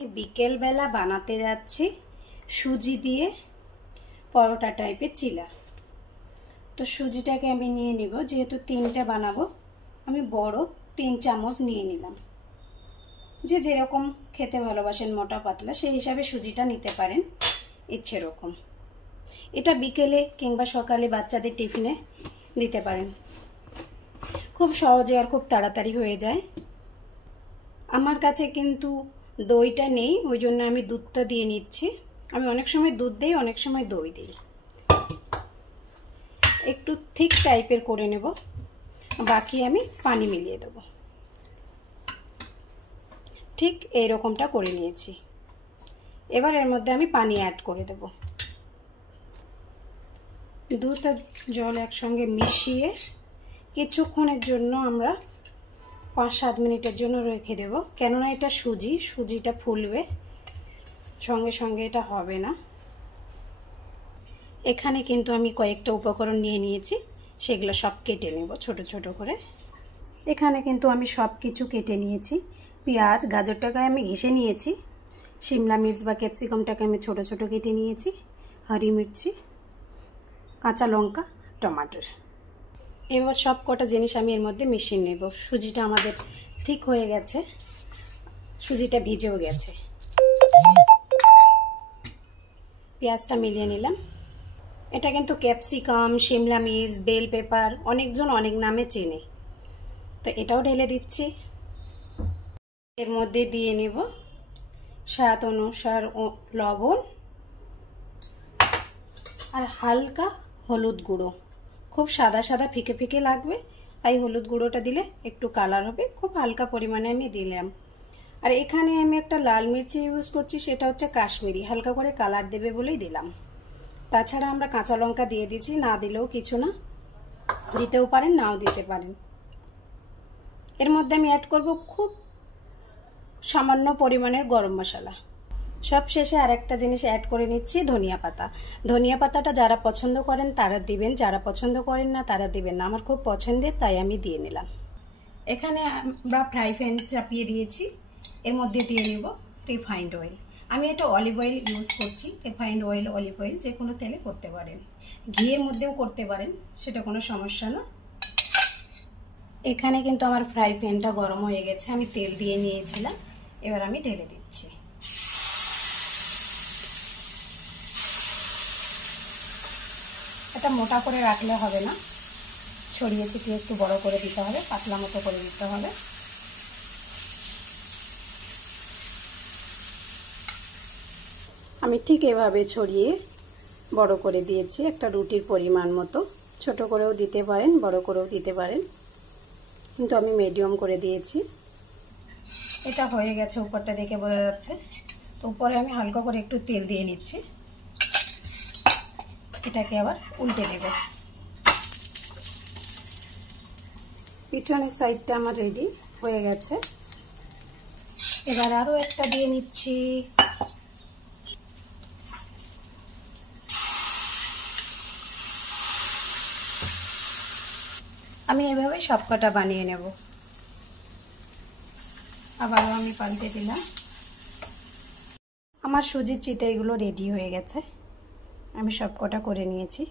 বিকেল বেলা বানাতে যাচ্ছি সুজি দিয়ে পরোটা টাইপের চিলা। তো সুজিটাকে আমি নিয়ে নিব, যেহেতু 3টা বানাবো আমি বড় 3 চামচ নিয়ে নিলাম। যে যেরকম খেতে ভালোবাসেন মোটা পাতলা সেই হিসাবে সুজিটা নিতে পারেন ইচ্ছে রকম। এটা বিকেলে কিংবা সকালে বাচ্চাদের টিফিনে দিতে পারেন, খুব সহজে আর খুব তাড়াতাড়ি হয়ে যায়। আমার কাছে কিন্তু দইটা নেই, ওই জন্য আমি দুধটা দিয়ে নিচ্ছি। আমি অনেক সময় দুধ দিই, অনেক সময় দই দিই। একটু থিক টাইপের করে নেব, বাকি আমি পানি মিলিয়ে দেব। ঠিক এইরকমটা করে নিয়েছি। এবার এর মধ্যে আমি পানি অ্যাড করে দেব। দুধ আর জল একসঙ্গে মিশিয়ে কিছুক্ষণের জন্য আমরা 5-7 মিনিটের জন্য রেখে দেব, কেননা এটা সুজিটা ফুলবে, সঙ্গে সঙ্গে এটা হবে না। এখানে কিন্তু আমি কয়েকটা উপকরণ নিয়ে নিয়েছি, সেগুলো সব কেটে নেব ছোট ছোট করে। এখানে কিন্তু আমি সব কিছু কেটে নিয়েছি। পেঁয়াজ গাজরটাকে আমি ঘষে নিয়েছি, শিমলা মির্চ বা ক্যাপসিকামটাকে আমি ছোট ছোট কেটে নিয়েছি, হরি মির্চি, কাঁচা লঙ্কা, টমেটোর। এবার সব কটা জিনিস আমি এর মধ্যে মিশিয়ে নেব। সুজিটা আমাদের ঠিক হয়ে গেছে, সুজিটা ভিজেও গেছে। পেঁয়াজটা মিলিয়ে নিলাম। এটা কিন্তু ক্যাপসিকাম, শিমলা মির্চ, বেল পেপার অনেকজন অনেক নামে চেনে, তো এটাও ঢেলে দিচ্ছি। এর মধ্যে দিয়ে নেব স্বাদ অনুসার লবণ আর হালকা হলুদ গুঁড়ো। খুব সাদা সাদা ফিকে ফিকে লাগবে, তাই হলুদ গুঁড়োটা দিলে একটু কালার হবে। খুব হালকা পরিমাণে আমি দিলাম। আর এখানে আমি একটা লাল মির্চি ইউজ করছি, সেটা হচ্ছে কাশ্মীরি, হালকা করে কালার দেবে বলেই দিলাম। তাছাড়া আমরা কাঁচা লঙ্কা দিয়ে দিচ্ছি, না দিলেও কিছু না, দিতেও পারেন নাও দিতে পারেন। এর মধ্যে আমি অ্যাড করব খুব সামান্য পরিমাণের গরম মশলা। সব শেষে আরেকটা জিনিস অ্যাড করে নিচ্ছি, ধনিয়া পাতা। ধনিয়া পাতাটা যারা পছন্দ করেন তারা দিবেন, যারা পছন্দ করেন না তারা দিবেন না। আমার খুব পছন্দের, তাই আমি দিয়ে নিলাম। এখানে আমরা ফ্রাই প্যান চাপিয়ে দিয়েছি, এর মধ্যে দিয়ে নেব রিফাইন্ড অয়েল। আমি এটা অলিভ অয়েল ইউজ করছি। রিফাইন্ড অয়েল, অলিভ অয়েল যে কোনো তেলে করতে পারেন, ঘিয়ের মধ্যেও করতে পারেন, সেটা কোনো সমস্যা না। এখানে কিন্তু আমার ফ্রাই প্যানটা গরম হয়ে গেছে, আমি তেল দিয়ে নিয়েছিলাম। এবার আমি ঢেলে দিচ্ছি। এটা মোটা করে রাখলে হবে না, ছড়িয়ে ছিটিয়ে একটু বড় করে দিতে হবে, পাতলা মতো করে দিতে হবে। আমি ঠিক এভাবে ছড়িয়ে বড় করে দিয়েছি, একটা রুটির পরিমাণ মতো। ছোট করেও দিতে পারেন, বড় করেও দিতে পারেন, কিন্তু আমি মিডিয়াম করে দিয়েছি। এটা হয়ে গেছে, উপরটা দেখে বোঝা যাচ্ছে। তো উপরে আমি হালকা করে একটু তেল দিয়ে নিচ্ছি। এটাকে আবার উল্টে দেব। পিছনের সাইডটা আমার রেডি হয়ে গেছে। এবার আরও একটা দিয়ে নিচ্ছি। আমি এভাবে সবকটা বানিয়ে নেব। আবারও আমি পাল্টে দিলাম। আমার সুজির চিতইগুলো রেডি হয়ে গেছে, আমি সবকটা করে নিয়েছি।